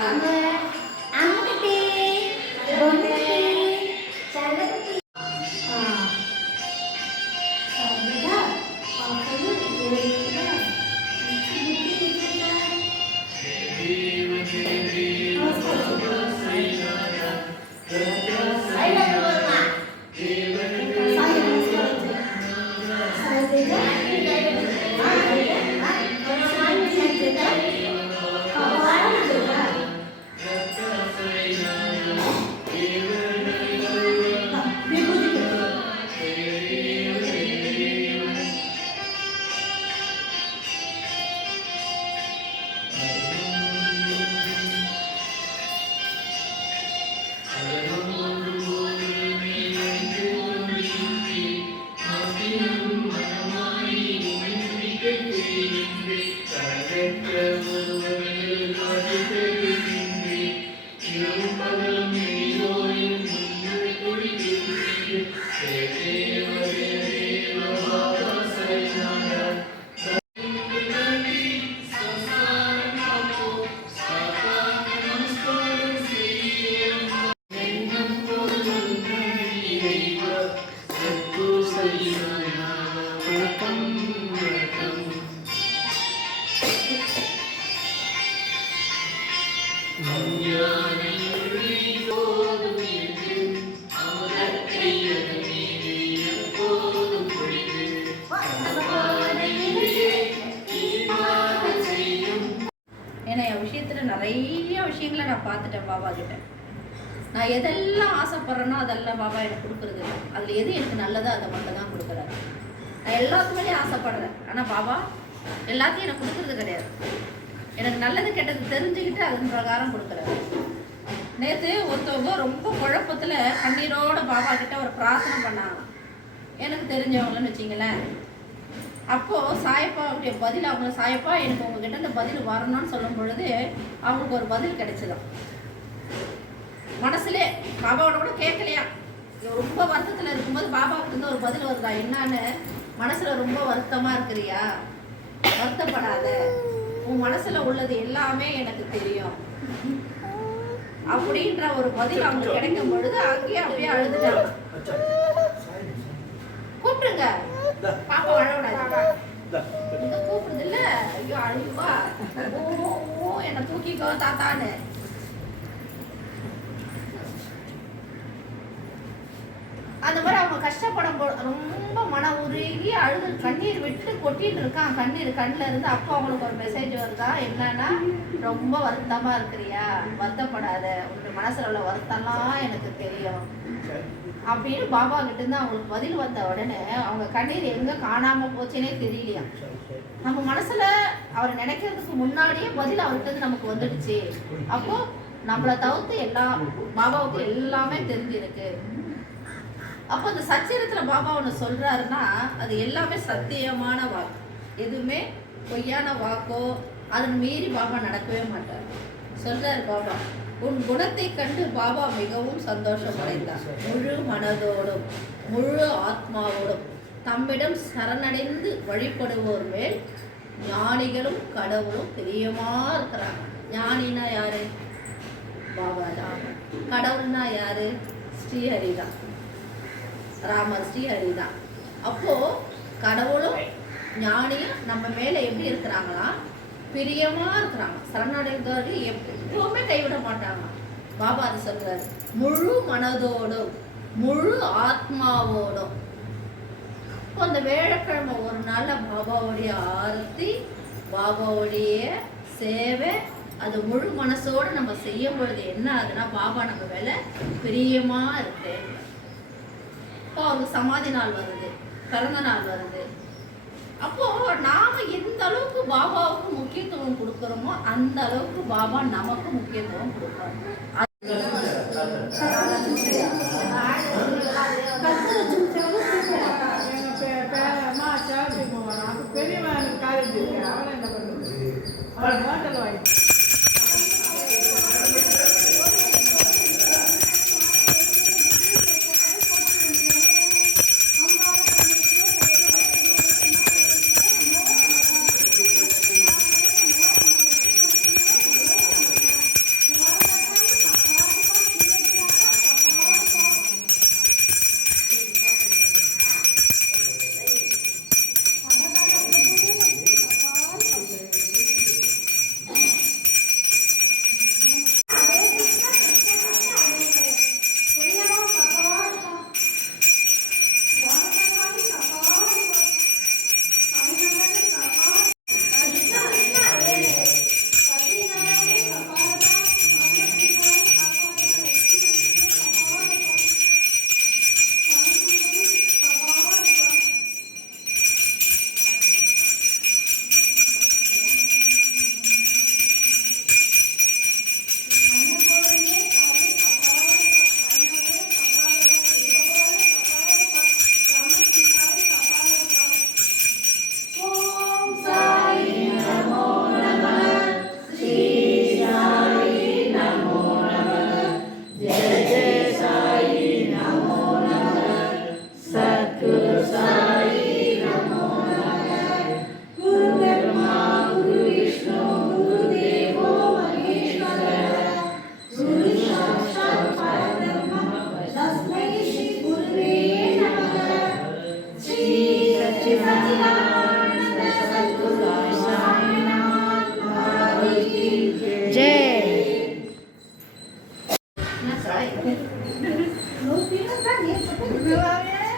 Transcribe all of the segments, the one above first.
Amen. நான் பார்த்துட்டேன் பாபா கிட்ட நான் எதெல்லாம் ஆசைப்படுறேனோ அதெல்லாம் பாபா எனக்கு கொடுக்குறது இல்லை. அதில் எது எனக்கு நல்லதோ அதை மட்டும் தான் கொடுக்குறாரு நான் எல்லாத்துக்குமே ஆசைப்படுறேன். ஆனால் பாபா எல்லாத்தையும் எனக்கு கொடுக்குறது கிடையாது. எனக்கு நல்லது கெட்டது தெரிஞ்சுக்கிட்டு அதன் பிரகாரம் கொடுக்குறாரு நேற்று ஒருத்தவங்க ரொம்ப குழப்பத்தில் கண்ணீரோட பாபா கிட்ட ஒரு பிரார்த்தனை பண்ணாங்க எனக்கு தெரிஞ்சவங்களன்னு வச்சிங்களேன். அப்போ சாயப்பாவுடைய பதில் அவங்க சாயப்பா எனக்கு உங்ககிட்ட இந்த பதில் வரணும்னு சொல்லும் பொழுது அவங்களுக்கு ஒரு பதில் கிடைச்சதாம் மனசுலே பாபாவோட கூட கேட்கலையா? ரொம்ப வருத்தத்துல இருக்கும்போது பாபாவுக்கு இருந்து ஒரு பதில் வருதா? என்னன்னு மனசுல ரொம்ப வருத்தமா இருக்கிறியா? வருத்தப்படாத. உன் மனசுல உள்ளது எல்லாமே எனக்கு தெரியும். அப்படின்ற ஒரு பதில் அவங்க கிடைக்கும் பொழுது அங்கேயே அப்படியே அழுதுட்டாங்க. கூப்பிடுங்க. பாப்பா அழக்கூடாது கூப்பிடுது இல்ல ஐயோ அழுவா ஓ என்ன தூக்கிக்கோ தாத்தான்னு அந்த மாதிரி அவங்க கஷ்டப்படும் போது ரொம்ப மன உருகி அழுது கண்ணீர் விட்டு கொட்டிட்டு இருக்கான் கண்ணீர் கண்ணில் இருந்து அப்போ அவங்களுக்கு ஒரு மெசேஜ் வருதா என்னன்னா ரொம்ப வருத்தமா இருக்கிறியா? வருத்தப்படாத. உன்னுடைய மனசுல உள்ள வருத்தம்லாம் எனக்கு தெரியும். அப்படின்னு பாபா கிட்ட இருந்து அவங்களுக்கு பதில் வந்த உடனே அவங்க கண்ணீர் எங்க காணாம போச்சுன்னே தெரியலையா? நம்ம மனசுல அவர் நினைக்கிறதுக்கு முன்னாடியே பதில் அவர்கிட்ட இருந்து நமக்கு வந்துடுச்சு. அப்போ நம்மளை தவிர்த்து எல்லாம் பாபாவுக்கு எல்லாமே தெரிஞ்சிருக்கு. அப்போ அந்த சச்சரித்துல பாபா ஒன்று சொல்றாருன்னா அது எல்லாமே சத்தியமான வாக்கு. எதுவுமே பொய்யான வாக்கோ அதன் மீறி பாபா நடக்கவே மாட்டார். சொல்றாரு பாபா உன் குணத்தை கண்டு பாபா மிகவும் சந்தோஷம் அடைந்தார் முழு மனதோடும் முழு ஆத்மாவோடும் தம்மிடம் சரணடைந்து வழிபடுவோர் மேல் ஞானிகளும் கடவுளும் பிரியமா இருக்கிறாங்க. ஞானினா யாரு? பாபா தான் கடவுள்னா யாரு? ஸ்ரீஹரி தான் ராமர் ஸ்ரீஹரி தான் அப்போ கடவுளும் ஞானியும் நம்ம மேல எப்படி இருக்கிறாங்களா? பிரியமா இருக்கிறாங்க. சரணடைந்தவர்கள் எப்பவுமே கைவிட மாட்டாங்க. பாபா அது சொல்றாரு. முழு மனதோடும் முழு ஆத்மாவோடும். அந்த வேழக்கிழமை ஒரு நாள்ல பாபாவுடைய ஆரத்தி பாபாவுடைய சேவை அது முழு மனசோட நம்ம செய்யும் பொழுது என்ன ஆகுதுன்னா பாபா நம்ம வேலை பிரியமா இருக்கு. இப்போ அவங்க சமாதி நாள் வருது பிறந்த நாள் வருது. அப்போ நாம எந்த அளவுக்கு பாபாவுக்கு முக்கியத்துவம் கொடுக்குறோமோ அந்த அளவுக்கு பாபா நமக்கு முக்கியத்துவம் கொடுக்குறாங்க பெரியவன் காலேஜ் இருக்கு. அவனை என்ன பண்ணுறது அவன் ஹோட்டல் வாங்கி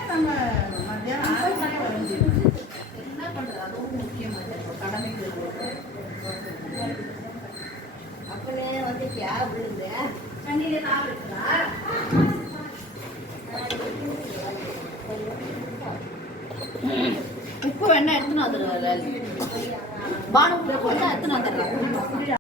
நம்ம மத்தியானம் என்ன பண்ணுறது அதுவும் முக்கியமாக கடமைக்கு அப்பனே வந்து யார் விழுந்த தண்ணியில் நான் இருக்கிறா உப்பு வேணா எடுத்துன்னு வந்துடுவாரு பானு உப்பு வேணா